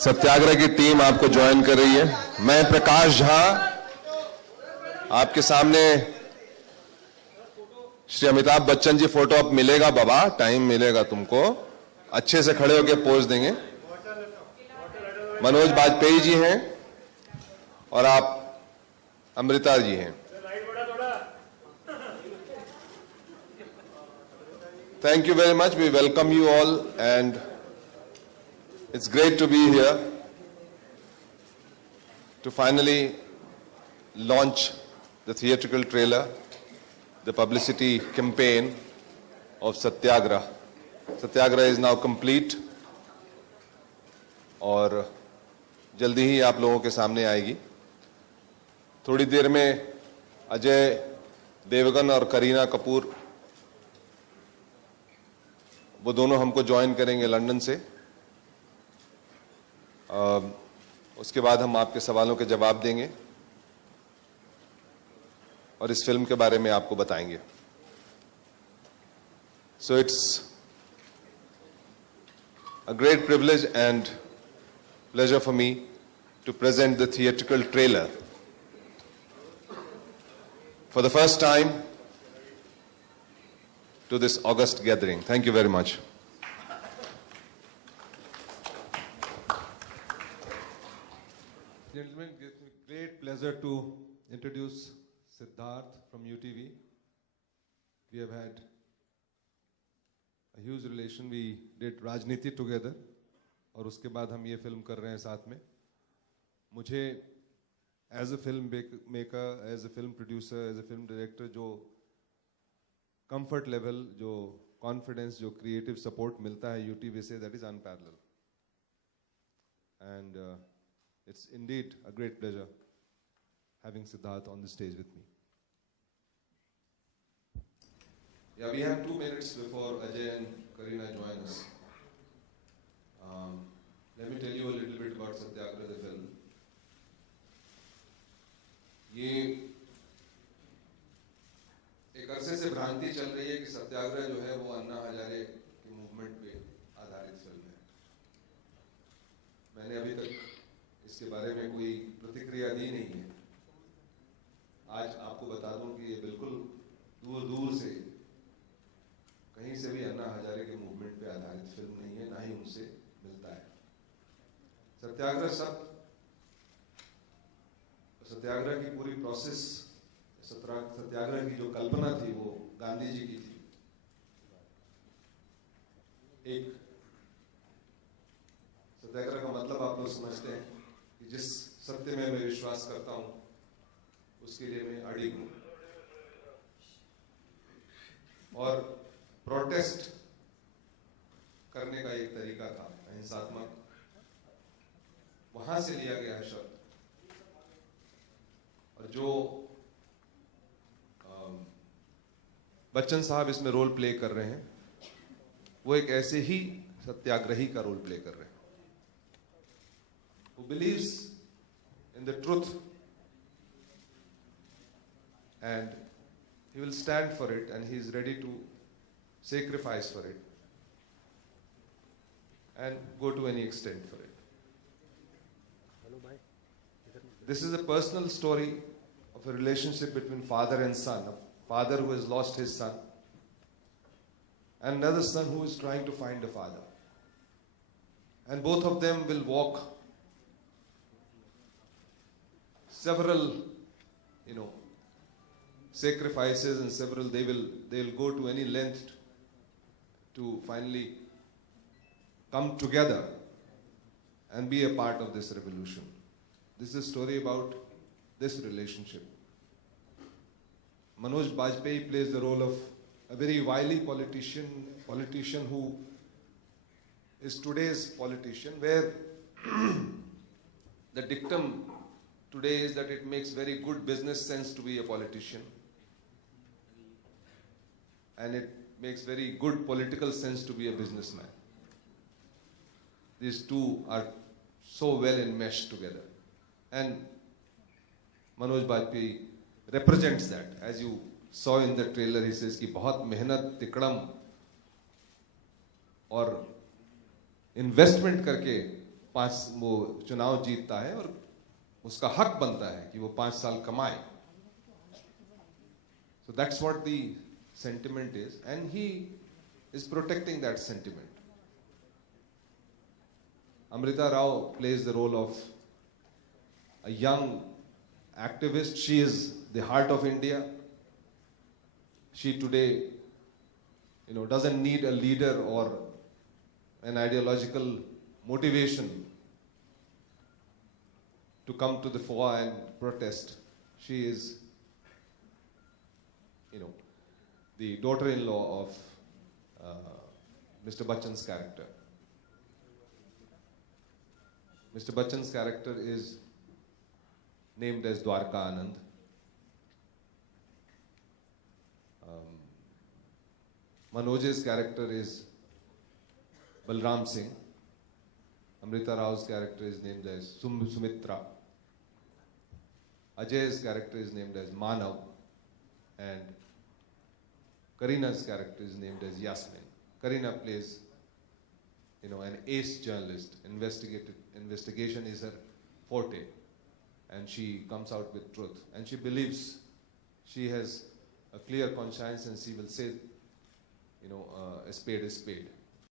सत्याग्रह की टीम आपको ज्वाइन कर रही है। मैं प्रकाश झा आपके सामने श्री अमिताभ बच्चन जी फोटो अब मिलेगा बाबा, टाइम मिलेगा तुमको, अच्छे से खड़े होकर पोज देंगे। मनोज बाजपेयी जी हैं और आप अमृता जी हैं। Thank you very much. We welcome you all and it's great to be here to finally launch the theatrical trailer, the publicity campaign of Satyagraha. Satyagraha is now complete और जल्दी ही आप लोगों के सामने आएगी। थोड़ी देर में अजय देवगन और करीना कपूर वो दोनों हमको ज्वाइन करेंगे लंदन से। उसके बाद हम आपके सवालों के जवाब देंगे और इस फिल्म के बारे में आपको बताएंगे। So it's a great privilege and pleasure for me to present the theatrical trailer for the first time to this August gathering. Thank you very much. Gentlemen, it gives me great pleasure to introduce Siddharth from UTV. We have had a huge relation. We did Rajniti together और उसके बाद हम ये film कर रहे हैं साथ में। मुझे as a film maker, as a film producer, as a film director जो comfort level, जो confidence, जो creative support मिलता है UTV से, that is unparalleled. And it's indeed a great pleasure having Siddharth on the stage with me. Yeah, we have 2 minutes before Ajay and Kareena join us. Let me tell you a little bit about Satyagraha the film. ये एक अरसे से भ्रांति चल रही है कि सत्याग्रह जो है वो अन्ना हजारे के मूवमेंट पे आधारित फिल्म है। मैंने अभी तक इसके बारे में कोई प्रतिक्रिया दी नहीं है। आज आपको बता दूं कि ये बिल्कुल दूर दूर से कहीं से भी अन्ना हजारे के मूवमेंट पे आधारित फिल्म नहीं है, ना ही उनसे मिलता है। सत्याग्रह की पूरी प्रोसेस, सत्याग्रह की जो कल्पना थी वो गांधी जी की थी। एक सत्याग्रह का मतलब आप लोग समझते हैं कि जिस सत्य में मैं विश्वास करता हूं उसके लिए मैं अडिग हूं। और प्रोटेस्ट करने का एक तरीका था अहिंसात्मक, वहां से लिया गया है शब्द। और जो बच्चन साहब इसमें रोल प्ले कर रहे हैं वो एक ऐसे ही सत्याग्रही का रोल प्ले कर रहे हैं। Who believes in the truth and he will stand for it and he is ready to sacrifice for it and go to any extent for it. This is a personal story of a relationship between father and son, a father who has lost his son and another son who is trying to find a father. And both of them will walk several, sacrifices and they'll go to any length to finally come together and be a part of this revolution. This is a story about this relationship. Manoj Bajpayee plays the role of a very wily politician who is today's politician, where the dictum today is that it makes very good business sense to be a politician and it makes very good political sense to be a businessman. These two are so well enmeshed together. And Manoj Bajpayee represents that. As you saw in the trailer, he says कि बहुत मेहनत, तिकड़म और investment करके वो चुनाव जीतता है और उसका हक बनता है कि वो 5 साल कमाए. So that's what the sentiment is, and he is protecting that sentiment. Amrita Rao plays the role of a young activist. She is the heart of India. She today, doesn't need a leader or an ideological motivation to come to the fore and protest. She is, the daughter-in-law of Mr. Bachchan's character. Mr. Bachchan's character is named as Dwarka Anand. Manoj's character is Balram Singh. Amrita Rao's character is named as Sumitra. Ajay's character is named as Manav. And Karina's character is named as Yasmin. Karina plays, an ace journalist. Investigation is her forte. And she comes out with truth. And she believes she has a clear conscience and she will say, a spade is spade.